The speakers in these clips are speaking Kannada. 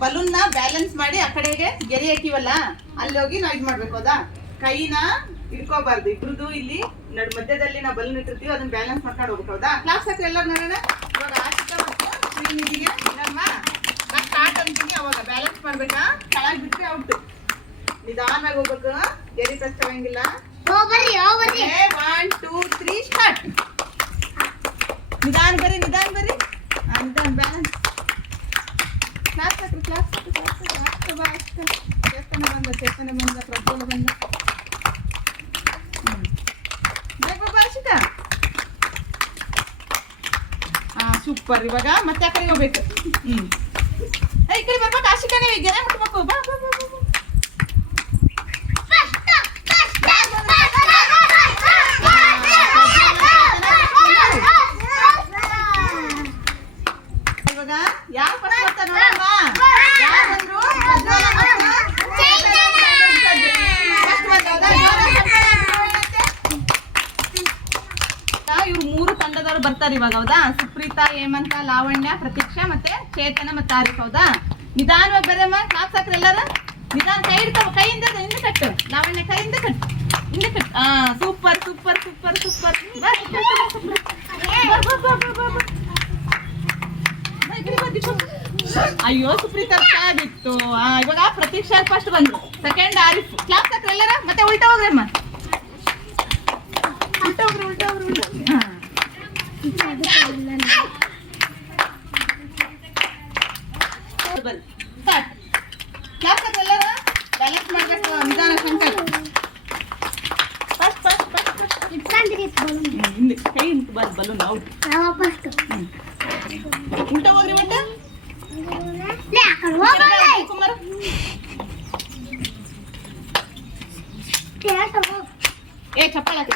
ಬಲೂನ್ನ ಬ್ಯಾಲೆನ್ಸ್ ಮಾಡಿ ಆ ಕಡೆಗೆ ಗೆರೆ ಹಾಕಿವಲ್ಲ ಅಲ್ಲಿ ಹೋಗಿ ನಾವು ಇದು ಮಾಡ್ಬೇಕು ಹೌದಾ? ಕೈನ ಇಟ್ಕೋಬಾರ್ದು ಇಬ್ರದ್ದು ಇಲ್ಲಿ ನಡ್ ಮಧ್ಯದಲ್ಲಿ ನಾವು ಬಲೂನ್ ಇಟ್ಟಿರ್ತೀವಿ ಅದನ್ನ ಬ್ಯಾಲೆನ್ಸ್ ಮಾಡ್ಕೊಂಡು ಹೋಗ್ಬೇಕು ಹೌದಾ? ಕ್ಲಾಸ್ ಹಾಕಿ ಎಲ್ಲರೂ ನೋಡೋಣ ಇವಾಗ ಆಶಿಕ ಮತ್ತು ಇಲ್ಲಮ್ಮ ನಾ ಸ್ಟಾರ್ಟ್ ಅಂತೀನಿ ಅವಾಗ. ಬ್ಯಾಲೆನ್ಸ್ ಮಾಡ್ಬೇಕಾ? ಕೆಳಗೆ ಬಿಟ್ಟರೆ ಔಟ್ ನಿಧಾನಾಗಿ ಹೋಗ್ಬೇಕು ಗೆರೆ ಒನ್ ಟೂ ತ್ರೀ ಸ್ಟಾರ್ಟ್ ನಿಧಾನ ಬರ್ರಿ ನಿಧಾನ ಬರ್ರಿ. ಅಂತ ನಿಧಾನ ಬ್ಯಾಲೆನ್ಸ್ ಕ್ಲಾಸ್ ಹಾಕ್ರಿ ಕ್ಲಾಸ್ ಹಾಕ್ರಿ ಕ್ಲಾಸ್ ಹಾಕ್ರಿ ಬಾ ಅಷ್ಟು ಚೇತನ ಬಂದ ಚೇತನ ಬಂದ ಪ್ರಜ್ವಲ ಬಂದ ಸೂಪರ್ ಇವಾಗ ಮತ್ತೆ ಆ ಕಡೆ ಹೋಗ್ಬೇಕು ಏ, ಈ ಕಡೆ ಬರ್ಬೇಕು ನೀವು ಗೆರೆ ಮುಟ್ಬೇಕು ಬಾ ಇವ್ರು ಮೂರು ತಂಡದವ್ರು ಬರ್ತಾರೆ ಇವಾಗ, ಹೌದಾ? ಸುಪ್ರೀತಾ, ಹೇಮಂತ, ಲಾವಣ್ಯ, ಪ್ರತೀಕ್ಷಾ ಮತ್ತೆ ಚೇತನ ಮತ್ತೆ ಆರಿಫ್, ಹೌದಾ? ನಿಧಾನವಾಗಿ ಬರಮ್ಮ ಕ್ಲಾಸ್ ಸಾಕ್ರೆ ಎಲ್ಲಾರು. ನಿಧಾನ, ಕೈ ಇರ್ತಾವ ಕೈಯಿಂದ ಹಿಂದೆ ಕಟ್ಟು ಲಾವಣ್ಯ, ಕೈಯಿಂದ ಕಟ್ಟು ಹಿಂದೆ ಕಟ್ಟು ಹಾ ಸೂಪರ್ ಸೂಪರ್ ಸೂಪರ್ ಸೂಪರ್ ಅಯ್ಯೋ, ಸುಪ್ರೀತಾ ಆಗಿತ್ತು. ಇವಾಗ ಪ್ರತೀಕ್ಷಾ ಫಸ್ಟ್ ಬಂದು ಸೆಕೆಂಡ್ ಆರಿಫ್. ಕ್ಲಾಸ್ ಹಾಕ್ರಿ ಎಲ್ಲಾರ. ಮತ್ತೆ ಉಲ್ಟಾ ಹೋಗ್ರಮ್ಮ ಉಲ್ಟಾ ಹೋಗ್ರಿ ಒಟ್ಟ ಕುಮಾರ್ ಏ ಚಪ್ಪಾಳೆ ಹಾಕಿ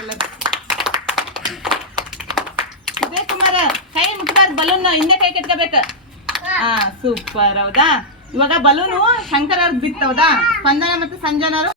ಬಲೂನ್ ಹಿಂದೆ ಕೈ ಕಟ್ಕೋಬೇಕು ಹಾ ಸೂಪರ್, ಹೌದಾ? ಇವಾಗ ಬಲೂನು ಶಂಕರ್ ಅವ್ರಿಗೆ ಬಿತ್ತು, ಹೌದಾ? ಸ್ಪಂದನ ಮತ್ತೆ ಸಂಜನವರು.